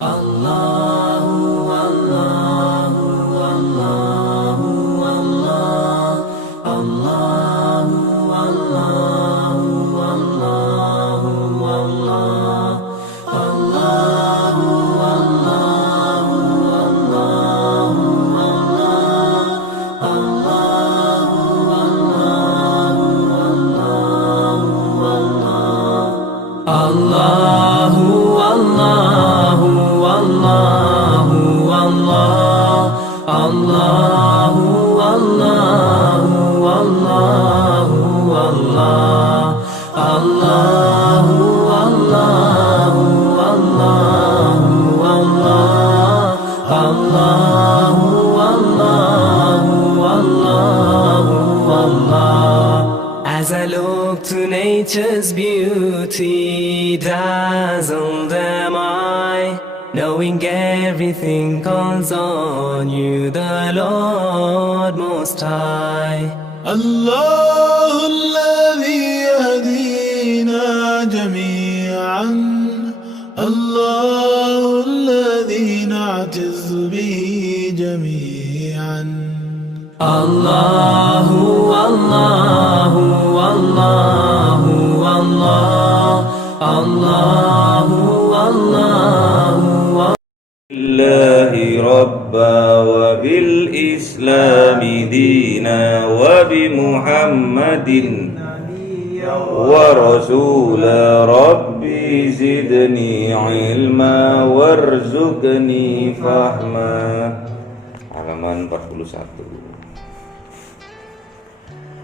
Allahu Allahu Allahu Allah Allahu Allahu Allahu Allah Allahu Allahu Allahu Allahu Allahu Allahu As I look to nature's beauty, dazzled am I, knowing everything calls on you, the Lord Most High. الله الذي يهدينا جميعا الله الذي نعتز به جميعا Allahu Allahu Allahu Allah Allahu Allahu بالله ربا وبالإسلام دينا وبمحمد ورسولا ربي زدني علما وارزقني فهما. Halaman 41.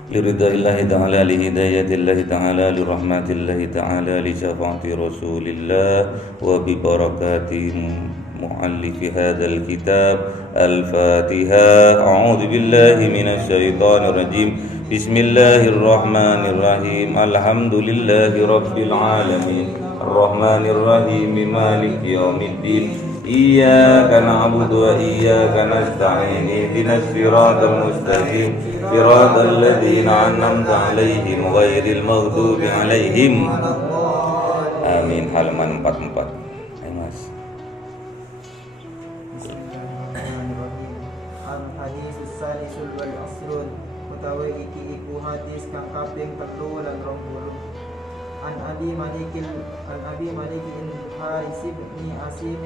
Liridaillahi ta'ala, lihidayatillahi ta'ala, lirahmatillahi ta'ala, li syafa'ati rasulillah wa bi barakati muallifi hadzal kitab. Al-Fatihah. A'udzu billahi minasy syaithanir rajim. Bismillahirrahmanirrahim. Alhamdulillahi rabbil alamin. Arrahmanir rahim. Maliki yaumiddin. Iyyaka na'budu wa iyyaka nasta'in. Ihdinas siratal mustaqim. Siratal ladzina an'amta 'alaihim ghairil maghdubi 'alaihim. Amin. Halaman 44. Ayo Mas. Al-hadis salisul wal asrun utawi iki iku hadis kang kaping 3 lan 20. An Abi Malik Haris bin Asim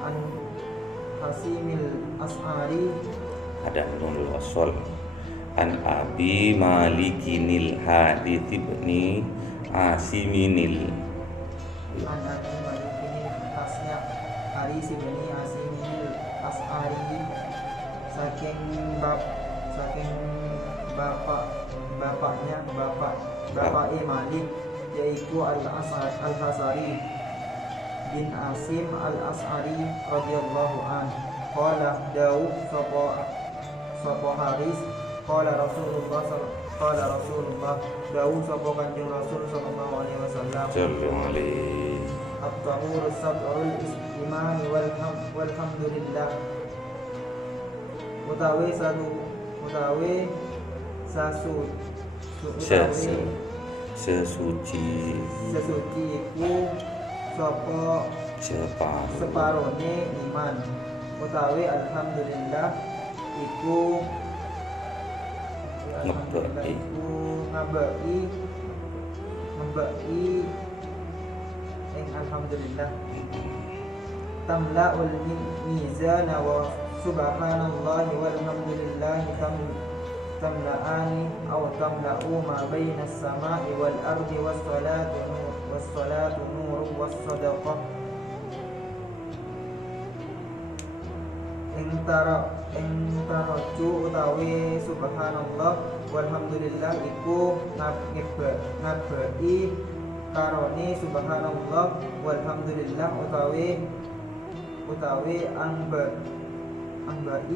an Hasimil As'ari Ada nunul wasol. An Abi Malikinil Hadits ibni Asiminil. an Abi Malik Hasya Haris bin Asimil As'ari saking bapaknya Malik yaitu Al-Hasari bin Asim Al-As'ari radhiyallahu an. Qala Daud sapa Haris qala Rasulullah Daud sapa Kanjeng Rasul sallallahu alaihi wasallam Sallallahu alaihi. at-tahuru sab'ul iman walhamdulillah utawi Sesuci iku sapa separone iman utawi alhamdulillah iku Ngebeki. ing alhamdulillah tamla'ul mizana wa subhanallahi walhamdulillahi tamla'ani aw tamla'u ma baina as-sama'i wal ardi was-salatu nurun was-sadaqah ing taraju utawi subhanallah walhamdulillah iku ngabei karone subhanallah walhamdulillah utawi angbai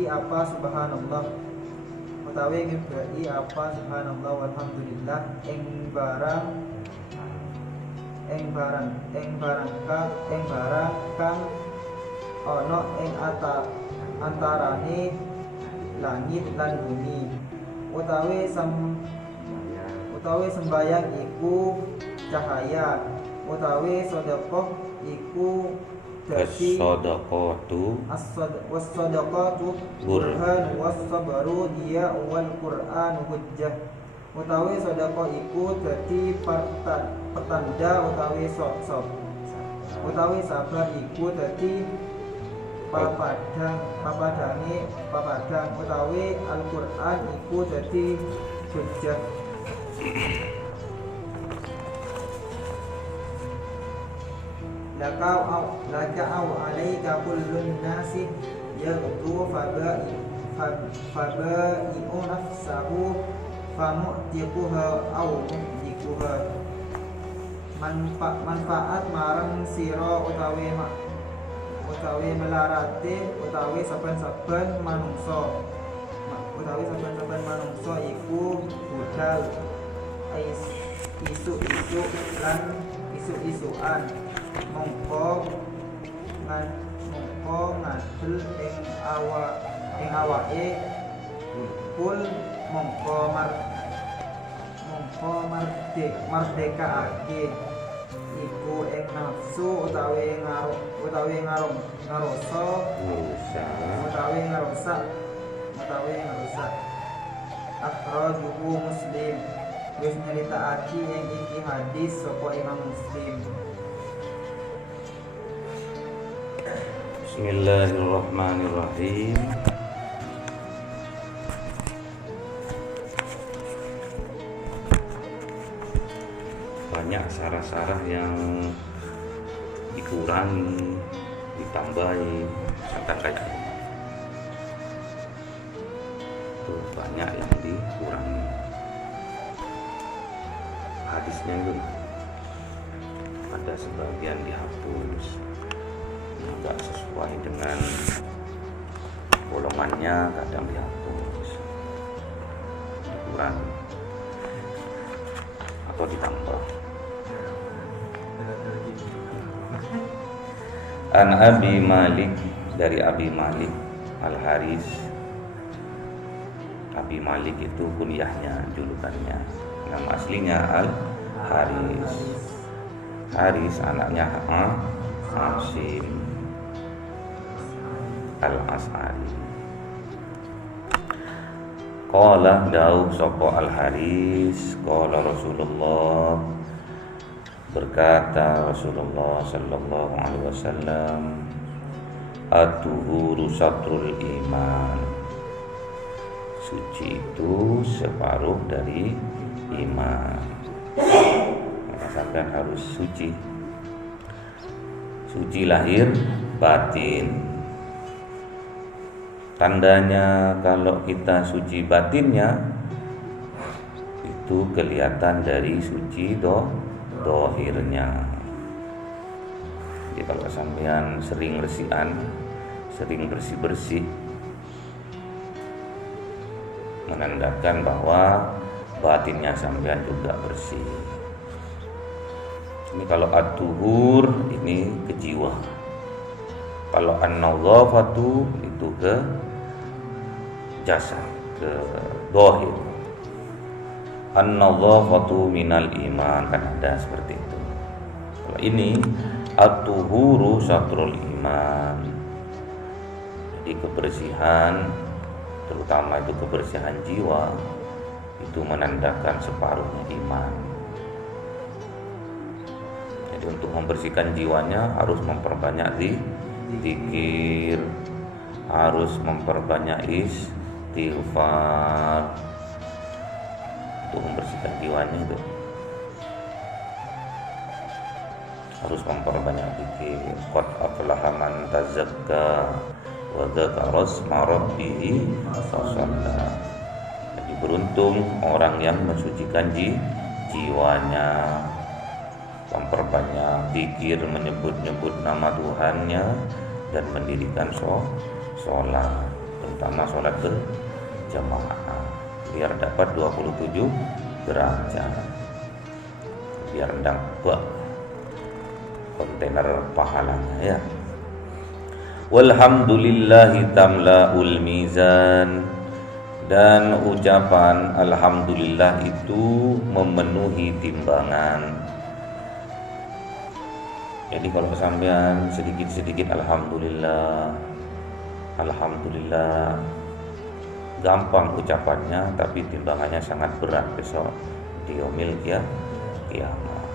apa subhanallah utawi ngebai apa subhanallah walhamdulillah ing barang kang ana ing antarane langit lan bumi utawi sembayang iku cahaya utawi sedekah iku dadi as-sadaqatu was-sadaqatu burhan was-sabru dia wal Qur'an hujjah. Utawi sedekah iku dadi pertanda utawi utawi sabar iku dadi papadang utawi Al-Qur'an iku dadi hujjah. Laka'au alaika kullun nasi yaghdu faba'i'u nafsahu famu'tiquha au mu'tiquha. Manfaat marang sira utawi melarate utawi saben-saben manungsa iku budal isu-isu lan isu-isuan mongko ngadil ing awake kul mongko mardekaake iku ing nafsu utawi ngarusak akhrajuhu Muslim. Wis nyeritakake ing iki hadis saka Imam Muslim. Bismillahirrahmanirrahim. Banyak sarah-sarah yang dikurangi, ditambahi, kata kayak itu banyak yang dikurangi. Hadisnya itu ada sebagian dihapus, nggak sesuai dengan golongannya, kadang dihapus, dikurangi atau ditambah. An Abi Malik, dari Abi Malik Al-Haris. Abi Malik itu kunyahnya, julukannya. Nama aslinya Al-Haris. Haris anaknya Asim Al-As'ari. Qala dawuh sapa Al-Haris, qala Rasulullah, berkata Rasulullah sallallahu alaihi wasallam, at-tuhuru satrul iman. Suci itu separuh dari iman. Maka harus suci. Suci lahir batin. Tandanya kalau kita suci batinnya itu kelihatan dari suci dohirnya. Jadi kalau sampean sering resian, sering bersih-bersih, menandakan bahwa batinnya sampean juga bersih. Ini kalau at-tuhur ini ke jiwa. Kalau an-nadhafatu itu ke jasad, ke dohir. An-nadhafatu minal iman, kan ada seperti itu. Kalau ini at-tuhuru satrul iman. Jadi kebersihan, terutama itu kebersihan jiwa, itu menandakan separuhnya iman. Jadi untuk membersihkan jiwanya harus memperbanyak zikir, harus memperbanyak istighfar. Untuk membersihkan jiwanya itu harus memperbanyak zikir. Qad aflaha man tazakka wa dzakara isma rabbih fasalla. Jadi beruntung orang yang mensucikan jiwanya, memperbanyak zikir, menyebut-nyebut nama Tuhannya, dan mendirikan sholat, terutama sholat berjamaah, biar dapat 27 derajat, biar dapat kontainer pahalanya ya. Walhamdulillahi tamla'ul mizan, dan ucapan alhamdulillah itu memenuhi timbangan. Jadi kalau sampean sedikit-sedikit alhamdulillah, alhamdulillah, gampang ucapannya tapi timbangannya sangat berat besok di yaumil kiamat.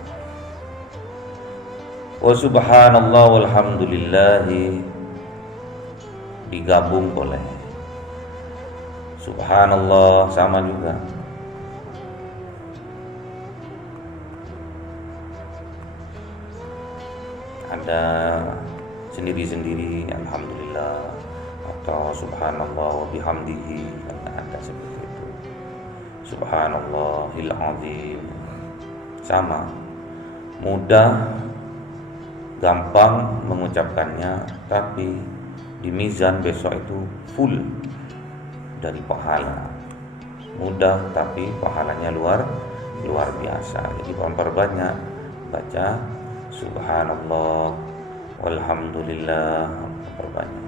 Wa subhanallah walhamdulillah digabung boleh. Subhanallah sama juga. Ada sendiri-sendiri alhamdulillah atau subhanallah wa bihamdihi, ada seperti itu. Subhanallahil azim. Sama. Mudah, gampang mengucapkannya, tapi di mizan besok itu full dari pahala. Mudah tapi pahalanya luar biasa. Jadi memperbanyak baca subhanallah walhamdulillah, memperbanyak.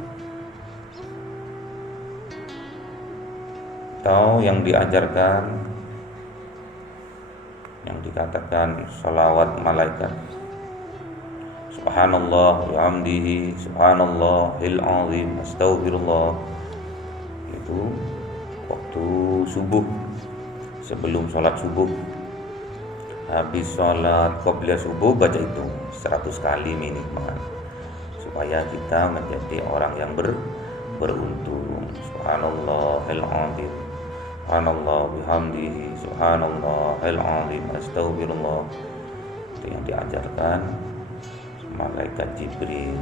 Atau yang diajarkan, yang dikatakan salawat malaikat, subhanallah wa hamdihi subhanallahil azim astaghfirullah, itu waktu subuh, sebelum sholat subuh. Habis sholat qobliyah subuh baca itu 100 kali minimal, supaya kita menjadi orang yang beruntung. Subhanallahil azim subhanallah bihamdihi subhanallahil azim astaghfirullah, itu yang diajarkan malaikat Jibril.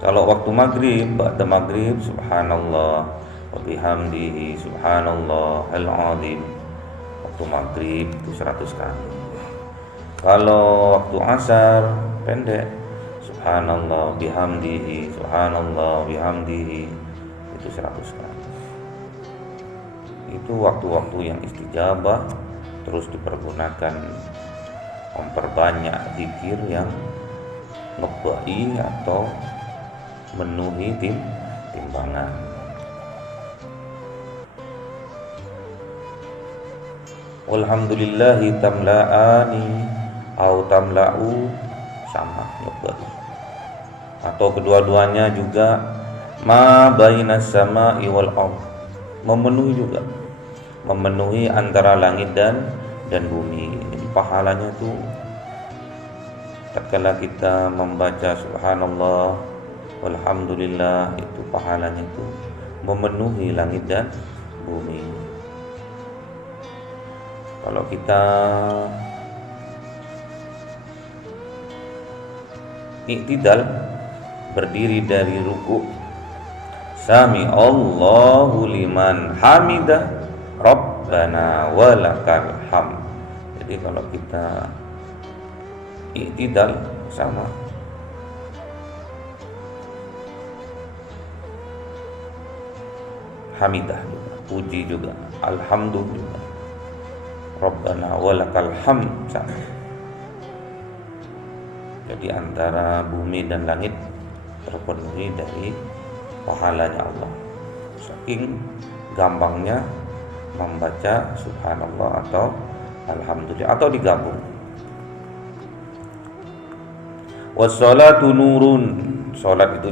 Kalau waktu maghrib, ba'da maghrib subhanallah wa bihamdihi subhanallahil azim, waktu maghrib itu 100 kali. Kalau waktu asar pendek, subhanallah bihamdihi subhanallah bihamdihi, itu 100 kali. Itu waktu-waktu yang istijabah, terus dipergunakan memperbanyak zikir yang ngebai atau menuhi timbangan. Walhamdulillahi tamla'ani au tamla'u, sama ngebai. Atau kedua-duanya juga ma bainas sama'i wal ardh, memenuhi juga, memenuhi antara langit dan bumi. Jadi pahalanya itu tatkala kita membaca subhanallah walhamdulillah, itu pahalanya itu memenuhi langit dan bumi. Kalau kita iktidal, berdiri dari ruku', sami Allahu liman hamidah rabbana walakal hamd. Jadi kalau kita iktidal sama. Hamidah juga, puji juga, alhamdulillah, rabbana walakal hamd sama. Jadi antara bumi dan langit terpenuhi dari pahalanya Allah. Saking gampangnya membaca subhanallah atau alhamdulillah, atau digabung. Wassalatu nurun, salat itu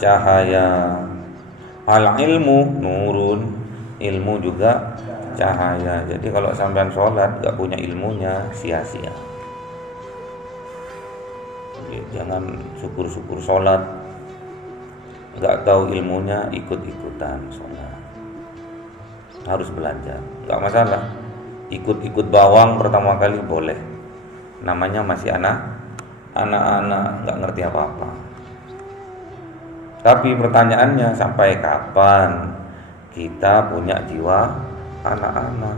cahaya. Al ilmu nurun, ilmu juga cahaya. Jadi kalau sampean sholat gak punya ilmunya, sia-sia. Jadi jangan syukur-syukur sholat, gak tahu ilmunya, ikut-ikutan sholat. Harus belajar, gak masalah. Ikut-ikut bawang pertama kali boleh, namanya masih anak-anak, gak ngerti apa-apa. Tapi pertanyaannya, sampai kapan kita punya jiwa anak-anak?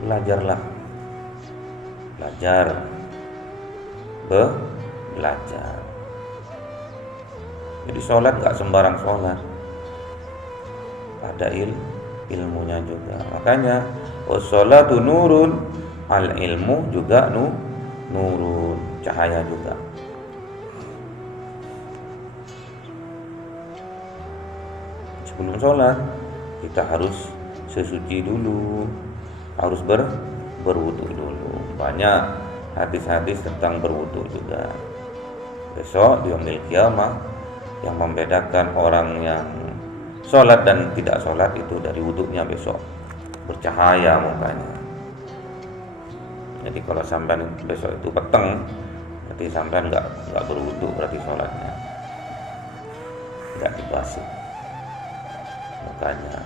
Belajarlah, belajar. Jadi sholat gak sembarang sholat, ada ilmunya juga. Makanya wassalatu nurun, al ilmu juga nurun, cahaya juga. Sebelum sholat kita harus sesuci dulu, harus berwudu dulu. Banyak hadis-hadis tentang berwudu juga. Besok di yaumil qiyamah yang membedakan orang yang sholat dan tidak sholat itu dari wudunya besok, bercahaya mukanya. Jadi kalau sampean besok itu peteng, berarti sampean nggak berwudu, berarti sholatnya nggak dibasuh mukanya.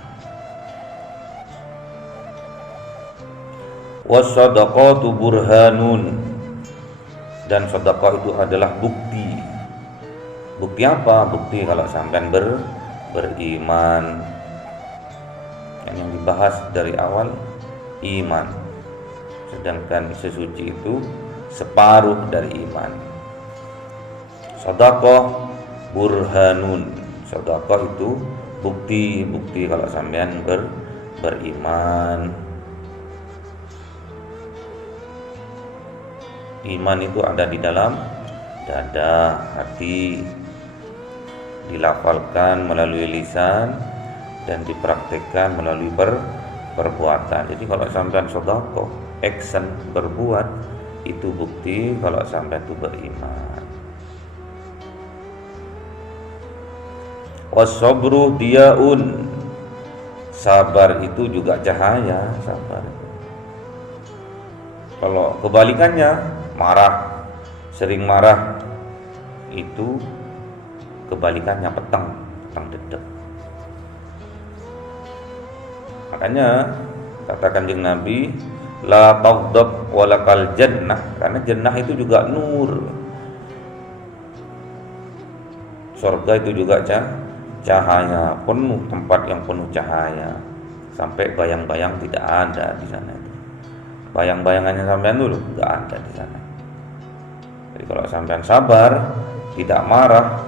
Was-shadaqatu burhanun, dan sedekah itu adalah bukti. Bukti apa? Bukti kalau sampean beriman. Yang dibahas dari awal iman, sedangkan sesuci itu separuh dari iman. Sedekah burhanun, sedekah itu bukti kalau sampean beriman. Iman itu ada di dalam dada, hati, dilafalkan melalui lisan dan dipraktekkan melalui perbuatan. Jadi kalau sampean sedekah, action, berbuat, itu bukti kalau sampean itu beriman. Was-sabru diyaun, sabar itu juga cahaya, sabar. Kalau kebalikannya marah, sering marah, itu kebalikannya petang dedek. Makanya kata Kanjeng Nabi, la taghdab walakal jannah, karena jannah itu juga nur. Surga itu juga cahaya, penuh, tempat yang penuh cahaya, sampai bayang-bayang tidak ada di sana. Bayang-bayangannya sampean dulu nggak ada di sana. Jadi kalau sampean sabar, tidak marah,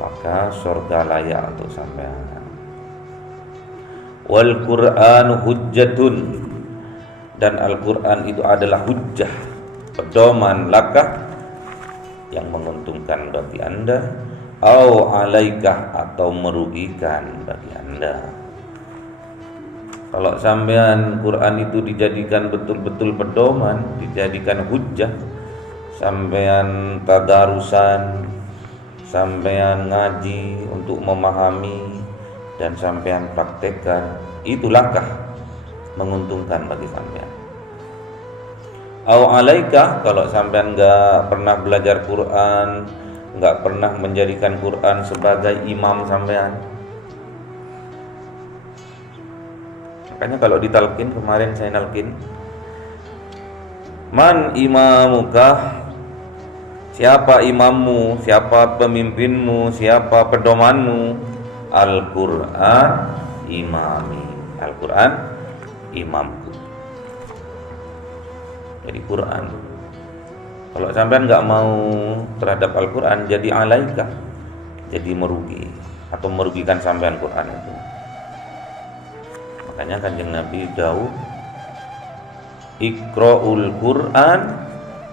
maka surga layak untuk sampean. Wal Qur'an hujjatun, dan Al-Qur'an itu adalah hujjah, pedoman laka yang menguntungkan bagi Anda, au alaikah, atau merugikan bagi Anda. Kalau sampean Quran itu dijadikan betul-betul pedoman, dijadikan hujjah, sampean tadarusan, sampean ngaji untuk memahami dan sampean praktekkan, itulahkah menguntungkan bagi sampean. Au alaika, kalau sampean enggak pernah belajar Quran, enggak pernah menjadikan Quran sebagai imam sampean. Makanya kalau ditalkin, kemarin saya nalkin, man imamuka, siapa imammu, siapa pemimpinmu, siapa pedomanmu? Al-Quran imami, Al-Quran imamku. Jadi Quran, kalau sampean nggak mau terhadap Al-Quran, jadi alaika, jadi merugi atau merugikan sampean Quran itu. Makanya Kanjeng Nabi dawuh, Iqra'ul Qur'an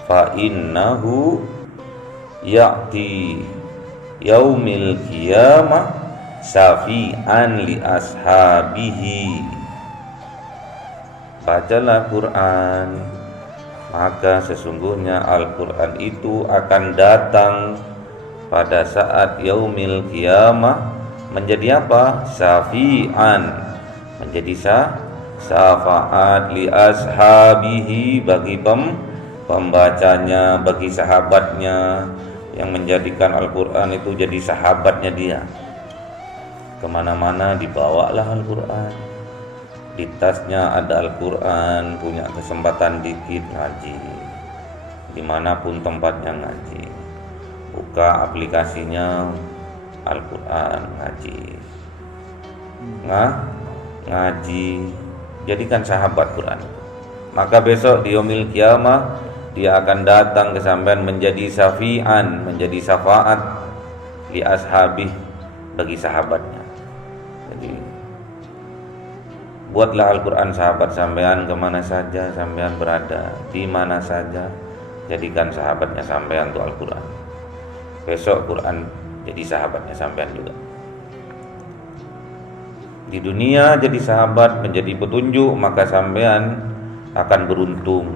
fa innahu ya'ti yaumil qiyamah syafi'an li ashabihi. Bacalah Quran, maka sesungguhnya Al-Quran itu akan datang pada saat yaumil qiyamah menjadi apa? Syafi'an, menjadi syafaat li ashabihi, bagi pembacanya, bagi sahabatnya, yang menjadikan Al-Quran itu jadi sahabatnya dia. Kemana-mana dibawalah Al-Quran, di tasnya ada Al-Quran, punya kesempatan dikit ngaji, dimanapun tempatnya ngaji, buka aplikasinya Al-Quran, ngaji, ngaji, jadikan sahabat Quran. Maka besok di yaumil qiyamah dia akan datang ke sampean menjadi syafi'an, menjadi syafaat li ashabi, bagi sahabatnya. Jadi buatlah Al-Quran sahabat sampean kemana saja sampean berada, di mana saja, jadikan sahabatnya sampean untuk Al-Quran. Besok Quran jadi sahabatnya sampean juga. Di dunia jadi sahabat, menjadi petunjuk, maka sampean akan beruntung.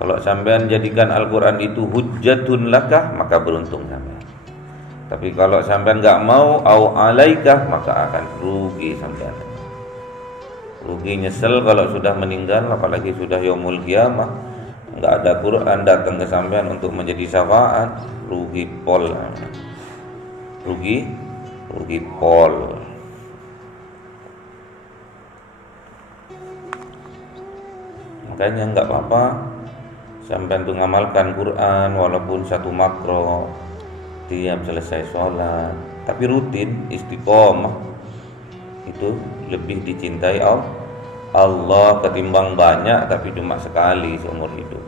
Kalau sampean jadikan Al-Quran itu hujjatun lakah, maka beruntung sampean. Tapi kalau sampean nggak mau, au alaikah, maka akan rugi sampean. Rugi nyesel kalau sudah meninggal, apalagi sudah yaumul qiyamah, nggak ada Quran datang ke sampean untuk menjadi syafaat, rugi pol. Rugi pol. Makanya nggak apa-apa sampean tuh ngamalkan Quran walaupun satu makro tiap selesai sholat, tapi rutin istiqomah, itu lebih dicintai Allah ketimbang banyak tapi cuma sekali seumur hidup.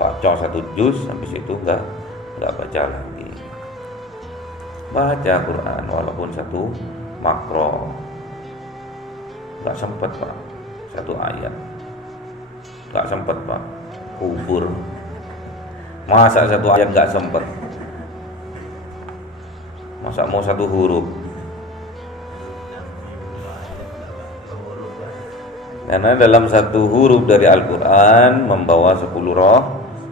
Baca satu juz habis itu nggak baca lagi. Baca Quran walaupun satu makro, nggak sempet Pak, satu ayat nggak sempet Pak, kubur. Masa satu ayat nggak sempet, masa mau satu huruf. Karena dalam satu huruf dari Al-Quran membawa 10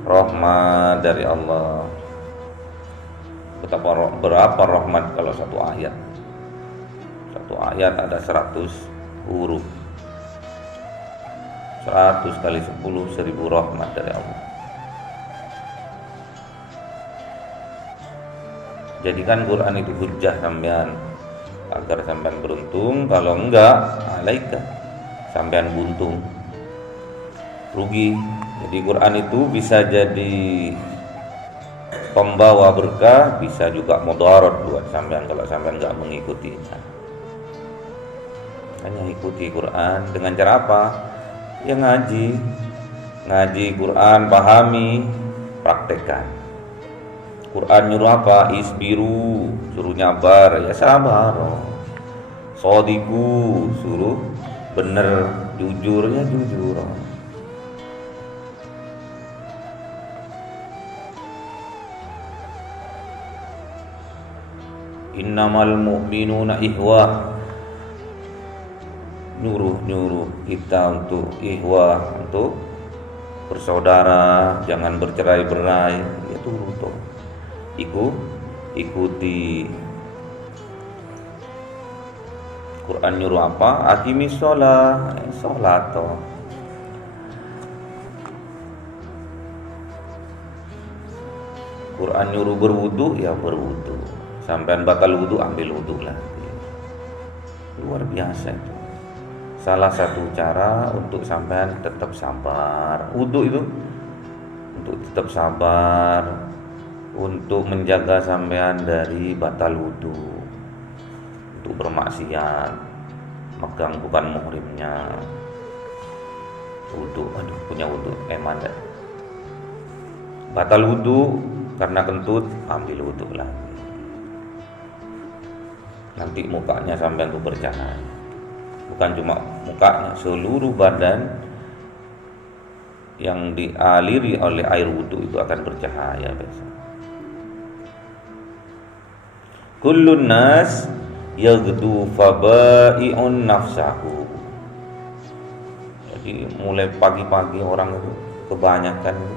rahmat dari Allah. Berapa rahmat kalau satu ayat? Satu ayat ada 100 huruf. 100 kali 10, 1000 rahmat dari Allah. Jadikan Quran itu hujjah sampean agar sampean beruntung. Kalau enggak, alaika, sampean buntung, rugi. Jadi Quran itu bisa jadi pembawa berkah, bisa juga mudarat buat sampean kalau sampean enggak mengikutinya. Hanya ikuti Quran dengan cara apa? Ya ngaji Quran, pahami, praktekkan. Quran nyuruh apa? Isbiru, suruh nyabar, ya sabar. Shodiku, suruh bener, jujur, ya jujur. Innamal mu'minuna ihwah, nyuruh kita untuk ihwah, untuk bersaudara, jangan bercerai-berai. Ya turut toh, ikuti. Quran nyuruh apa? Aqimis sholat, sholat toh. Quran nyuruh berwudu, ya berwudu. Sampai batal wudu, ambil wudu lagi. Luar biasa itu. Salah satu cara untuk sampean tetap sabar. Wudu itu untuk tetap sabar, untuk menjaga sampean dari batal wudu, untuk bermaksiat, megang bukan muhrimnya. Wudu, aduh punya wudu, mandek. Batal wudu karena kentut, ambil wudu lagi. Nanti mukanya sampean tuh bercahaya. Bukan cuma mukanya, seluruh badan yang dialiri oleh air wudu itu akan bercahaya besok. Kullun nas yaghdu fabai'un nafsahu. Jadi mulai pagi-pagi orang itu kebanyakan itu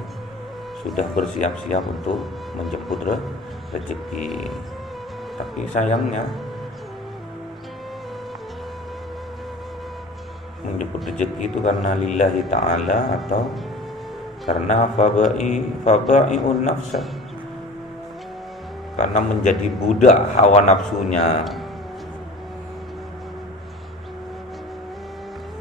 sudah bersiap-siap untuk menjemput rezeki. Tapi sayangnya menjemput rezeki itu karena lillahi ta'ala atau karena fabai'un nafsa, karena menjadi budak hawa nafsunya.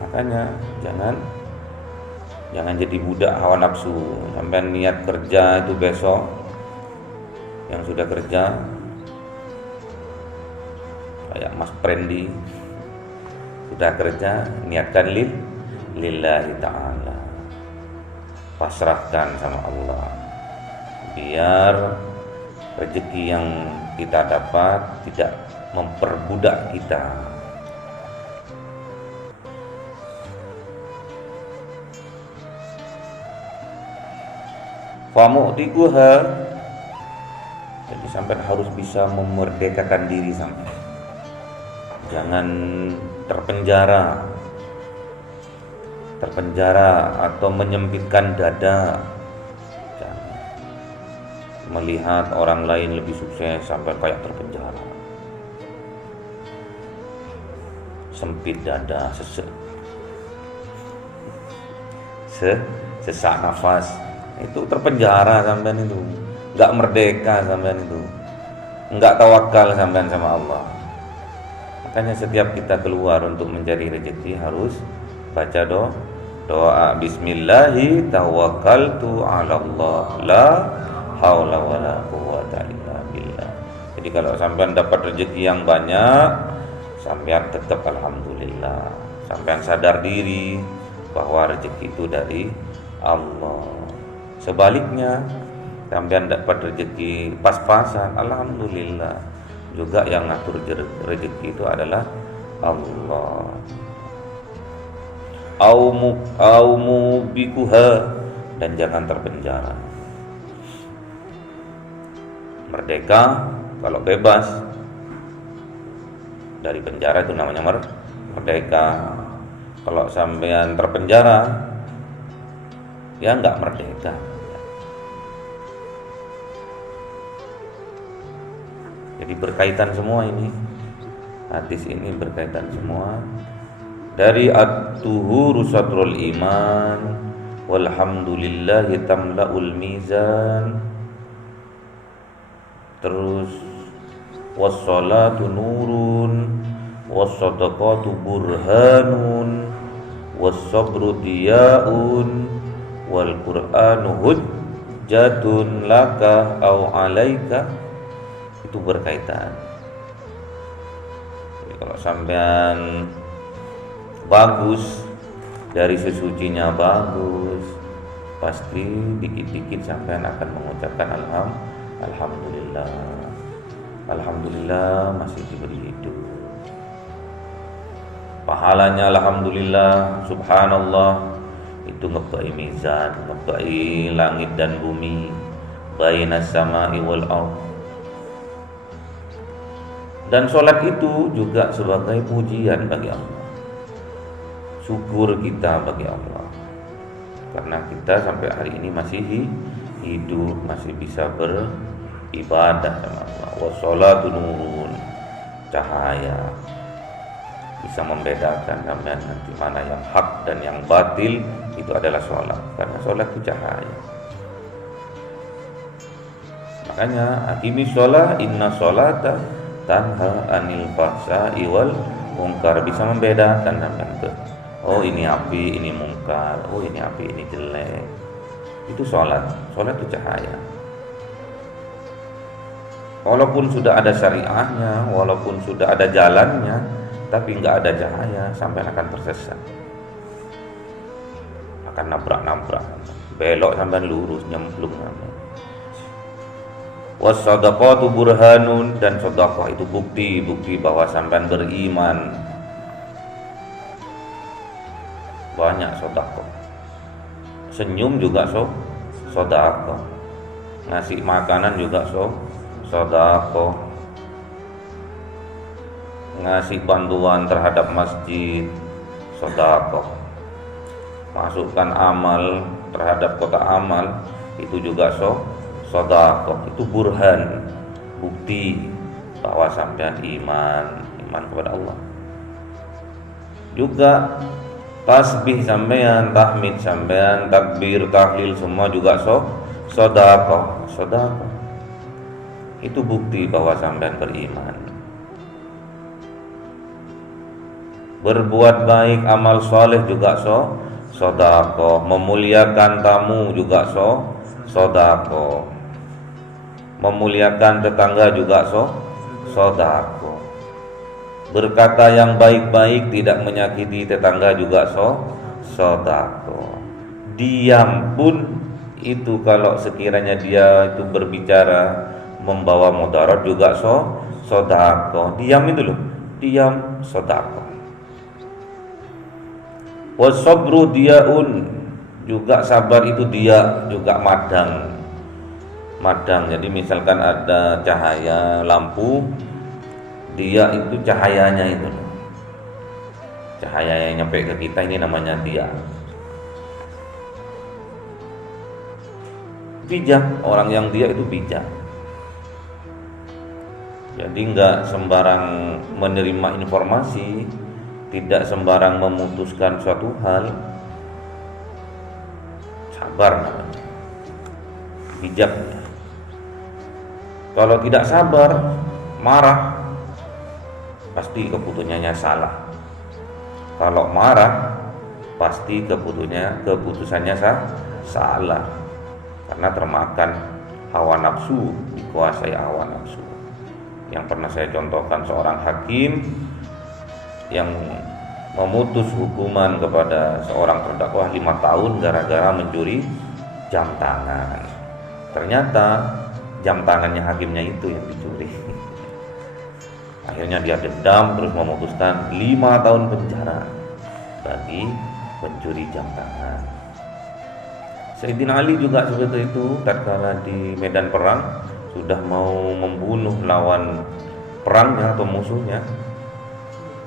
Makanya jangan jadi budak hawa nafsu. Sampai niat kerja itu besok, yang sudah kerja kayak Mas Prendi sudah kerja, niatkan lillahi ta'ala, pasrahkan sama Allah, biar rezeki yang kita dapat tidak memperbudak kita. Famu'tikuha, jadi sampai harus bisa memerdekakan diri sampai. Jangan terpenjara atau menyempitkan dada melihat orang lain lebih sukses sampai kayak terpenjara, sempit dada, sesak nafas, itu terpenjara sampean itu, nggak merdeka sampean itu, nggak tawakal sampean sama Allah. Makanya setiap kita keluar untuk mencari rezeki harus baca doa bismillahi tawakkaltu 'ala Allah la haula wala quwwata illa billah. Jadi kalau sampean dapat rezeki yang banyak, sampean tetap alhamdulillah. Sampean sadar diri bahwa rezeki itu dari Allah. Sebaliknya, sampean dapat rezeki pas-pasan, alhamdulillah. Juga yang ngatur rezeki itu adalah Allah. Aumu bikuha, dan jangan terpenjara. Merdeka kalau bebas dari penjara itu namanya merdeka. Kalau sampean terpenjara, ya nggak merdeka. Jadi berkaitan semua ini. Hadis ini berkaitan semua. Dari at-tuhuru satrul iman, walhamdulillahi tamla'ul mizan. Terus wassalatu nurun, wassadaqatu burhanun, wassabru diya'un, wal qur'anu hujjatun laka au alaika. Itu berkaitan. Jadi kalau sampean bagus, dari sesucinya bagus, pasti dikit-dikit sampean akan mengucapkan alhamdulillah. Alhamdulillah masih diberi hidup. Pahalanya alhamdulillah, subhanallah, itu ngebai mizan, ngebai langit dan bumi, bainas sama'i wal ardh. Dan sholat itu juga sebagai pujian bagi Allah, syukur kita bagi Allah, karena kita sampai hari ini masih hidup, masih bisa beribadah sama Allah. Wassalatu nurun, cahaya, bisa membedakan sampean nanti mana yang hak dan yang batil. Itu adalah sholat, karena sholat itu cahaya. Makanya aqimi sholat, inna sholata tanha anil fahsya'i wal munkar. Bisa membedakan sampean ke, oh ini api, ini mungkar, oh ini api, ini jelek. Itu sholat. Sholat itu cahaya. Walaupun sudah ada syariahnya, walaupun sudah ada jalannya, tapi nggak ada cahaya, sampai akan tersesat, akan nabrak-nabrak, belok sampai lurus, nyemplung sampai. Wassadaqatu burhanun, dan sedekah itu bukti bahwa sampean beriman. Banyak sedekah. Senyum juga sedekah. Ngasih makanan juga sedekah. Ngasih bantuan terhadap masjid sedekah. Masukkan amal terhadap kotak amal itu juga sedekah. Itu burhan, bukti bahwa sampean iman kepada Allah. Juga tasbih sampean, tahmid sampean, takbir, tahlil, semua juga sedekah. Itu bukti bahwa sampean beriman. Berbuat baik, amal soleh juga sedekah. Memuliakan tamu juga sedekah. Memuliakan tetangga juga sedekah. Berkata yang baik-baik, tidak menyakiti tetangga juga sedekah. Diam pun itu, kalau sekiranya dia itu berbicara membawa mudarat juga sedekah. Diam itu loh, diam sedekah. Wasabru diaun, juga sabar itu dia juga madang. Jadi misalkan ada cahaya lampu, dia itu cahayanya itu, cahaya yang nyampe ke kita, ini namanya dia. bijak, orang yang dia itu bijak. Jadi nggak sembarang menerima informasi, tidak sembarang memutuskan suatu hal. Sabar namanya, bijak. Kalau tidak sabar, marah, pasti keputusannya salah. Kalau marah, pasti keputusannya salah, karena termakan hawa nafsu, dikuasai hawa nafsu. Yang pernah saya contohkan seorang hakim yang memutus hukuman kepada seorang terdakwa 5 tahun gara-gara mencuri jam tangan. Ternyata jam tangannya hakimnya itu yang dicuri. Akhirnya dia dendam, terus memutuskan 5 tahun penjara bagi pencuri jam tangan. Sayyidina Ali juga seperti itu, tatkala di medan perang sudah mau membunuh lawan perangnya atau musuhnya,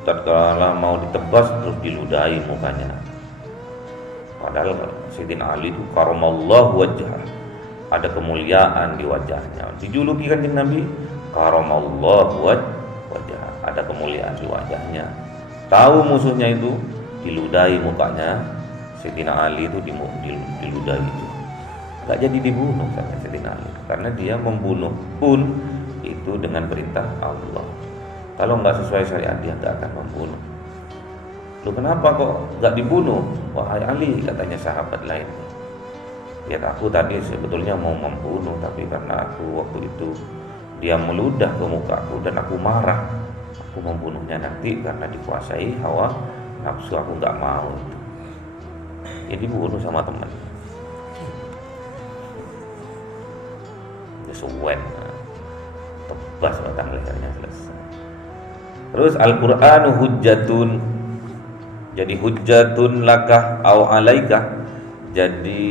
tatkala mau ditebas terus diludahi mukanya. Padahal Sayyidina Ali itu karamallahu wajhah, ada kemuliaan di wajahnya. Dijuluki Kanjeng Nabi karamallahu wajhah, ada kemuliaan di wajahnya. Tahu musuhnya itu diludahi mukanya, Sayyidina Ali itu diludahi itu. Gak jadi dibunuh sama Sayyidina Ali, karena dia membunuh pun itu dengan perintah Allah. Kalau nggak sesuai syariat dia nggak akan membunuh. Lu kenapa kok nggak dibunuh? Wahai Ali, katanya sahabat lain. Lihat aku tadi sebetulnya mau membunuh, tapi karena aku waktu itu dia meludah ke mukaku dan aku marah, aku membunuhnya nanti karena dikuasai hawa nafsu, aku nggak mau itu. Jadi dibunuh sama teman. Dia suwen, tebas batang lehernya, selesai. Terus Al-Qur'anu hujjatun, jadi hujjatun lakah au alaikah, jadi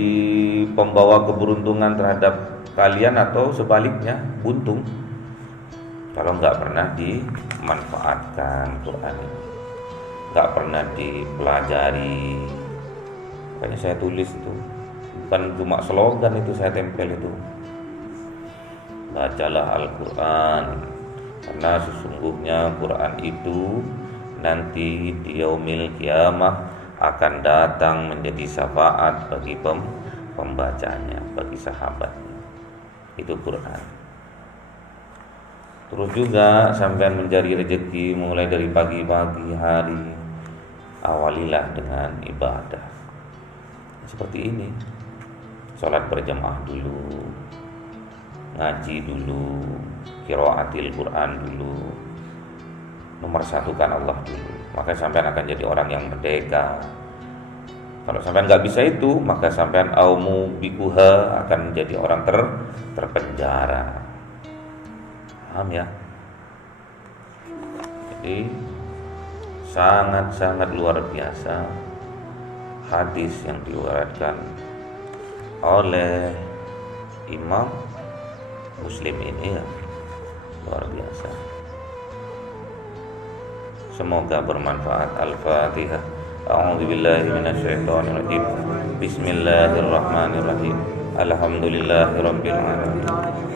pembawa keberuntungan terhadap kalian atau sebaliknya buntung kalau nggak pernah dimanfaatkan Quran ini, nggak pernah dipelajari. Makanya saya tulis itu, bukan cuma slogan itu saya tempel itu, bacalah Al-Quran, karena sesungguhnya Quran itu nanti di yaumil kiamah akan datang menjadi syafaat bagi pembacanya, bagi sahabatnya. Itu Quran. Terus juga sampean mencari rezeki mulai dari pagi-pagi hari, awalilah dengan ibadah seperti ini. Sholat berjamaah dulu, ngaji dulu, qiraatil Quran dulu, nomor satukan Allah dulu, maka sampean akan jadi orang yang merdeka. Kalau sampean nggak bisa itu, maka sampean aumu bikuha, akan menjadi orang terpenjara. Paham ya? Jadi sangat-sangat luar biasa hadis yang diriwayatkan oleh Imam Muslim ini ya, luar biasa. Semoga bermanfaat. Al-Fatihah. A'udzubillahi minasyaitonirrajim. Bismillahirrahmanirrahim. Alhamdulillahirabbil alamin.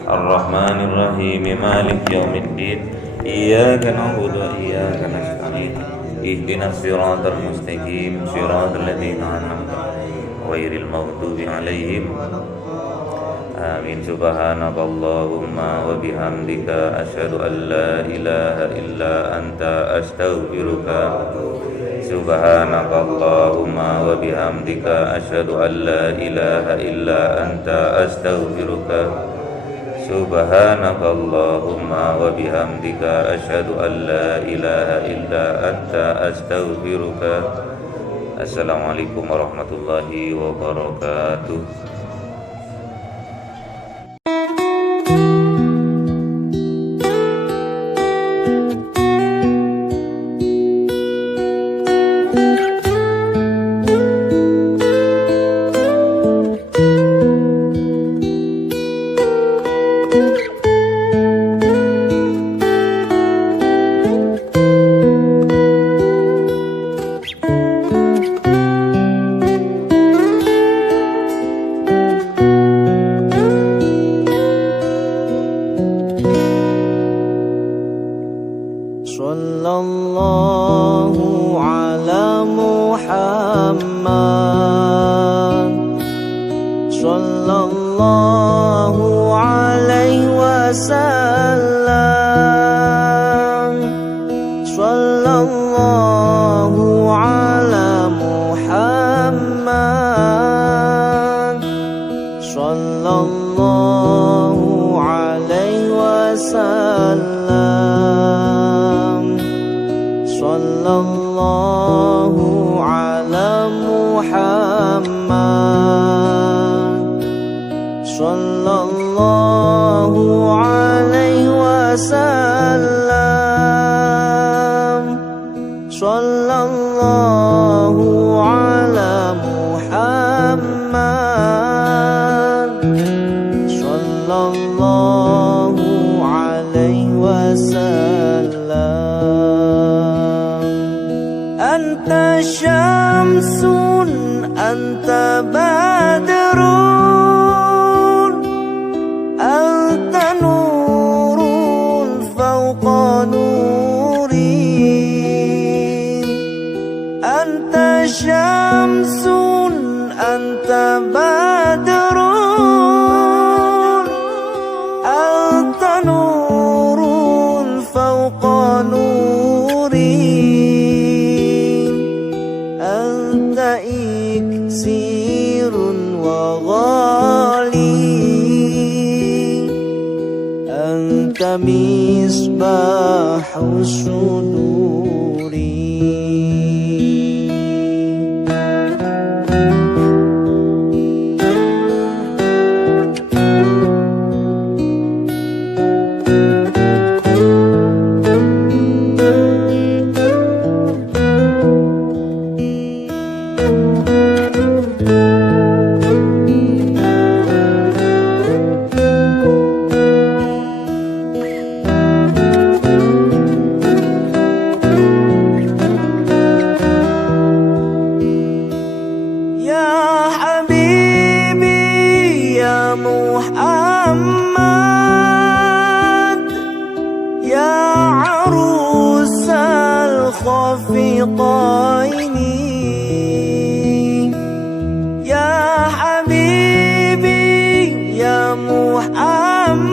Arrahmanirrahim. Maliki yaumiddin. Iyyaka na'budu wa iyyaka nasta'in. Ihdinas siratal mustaqim, siratal ladzina an'amta 'alaihim ghairil maghdubi 'alaihim. Amin. Subhanakallahumma wa bihamdika asyhadu an la ilaha illa anta astaghfiruka. Subhanakallahumma wa bihamdika asyhadu an la ilaha illa anta astaghfiruka. Subhanakallahumma wa bihamdika asyhadu an la ilaha illa anta astaghfiruka. Assalamualaikum warahmatullahi wabarakatuh. Sallallahu ala Muhammad, sallallahu alaihi wasallam, sallallahu ala Muhammad, sallallahu alaihi wasallam, sallallahu ala Muhammad, sallallahu alaihi wasallam, sallallahu ala Muhammad, sallallahu alaihi wasallam. Anta syamsun, anta badrun, anta nurun fawqa nuri. Anta syamsun, anta badrun, anta nurun fawqa nuri. Anta iksirun wa ghali, anta misbahu suduri. Muhammad, ya arusal khafiqaini, ya habibi ya Muhammad,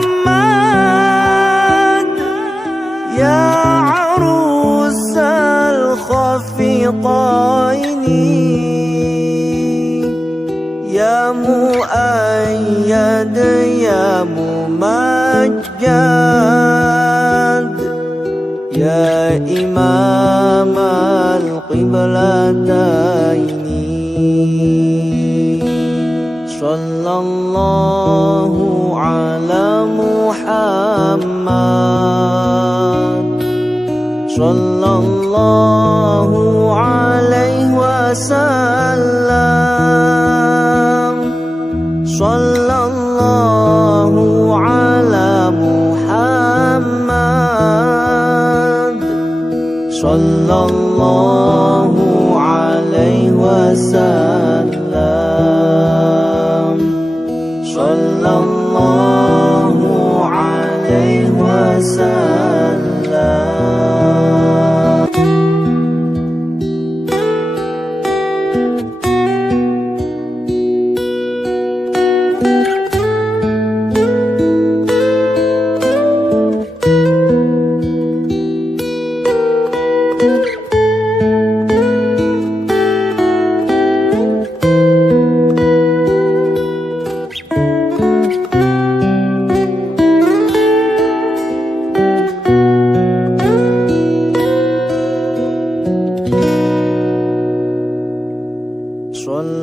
ya arusal khafiqaini, ya muayyad ya mumajjad, ya imam al-qiblataini. Sallallahu ala Muhammad, sallallahu alaihi wasallam, sallallahu ala Muhammad, sallallahu alaihi wasallam, sallallahu alaihi wasallam.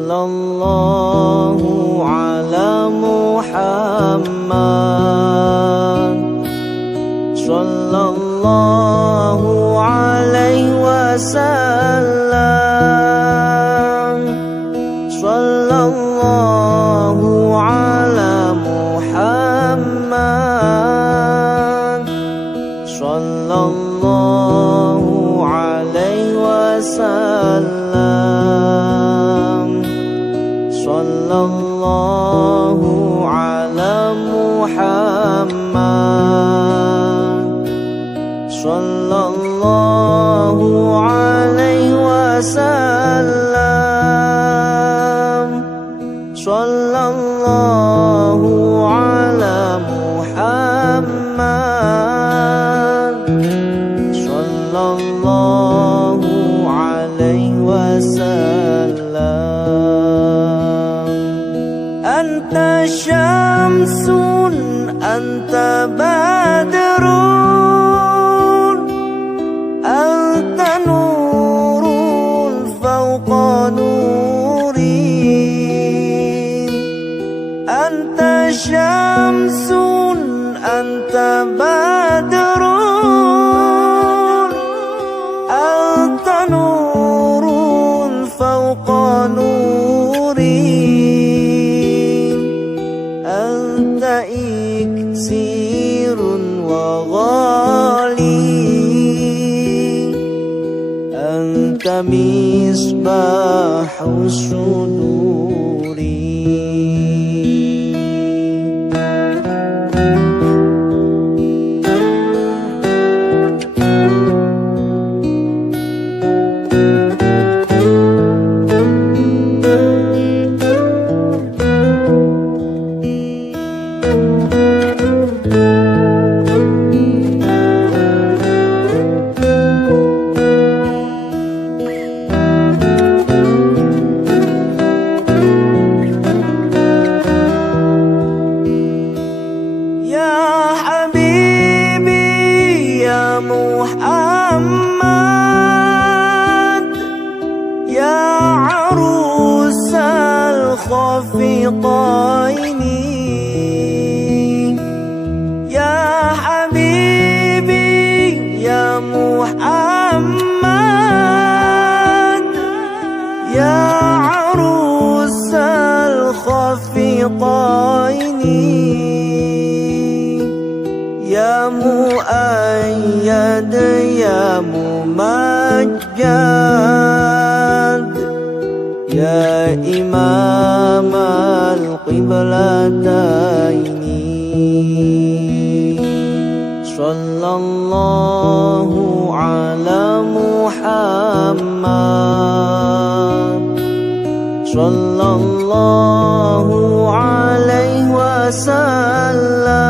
Sallallahu ala Muhammad, sallallahu alaihi wasallam, sallallahu ala Muhammad, sallallahu alaihi wasallam, sallallahu ala Muhammad, sallallahu wasallam. Sallallahu ala Muhammad, sallallahu alaihi wasallam. Anta syamsun, anta badrun, anta nurun fawqa nuri. Anta syamsun, anta badrun, anta nurun fawqa nuri. Anta iksirun wa ghali, anta misbahu suduri. Muhammad, ya arusal khafiqaini, ya habibi ya Muhammad, ya arusal khafiqaini. Ya mu'ayyad ya mumajjad, ya imam al-qiblataini. Sallallahu ala Muhammad, sallallahu alaihi wasallam.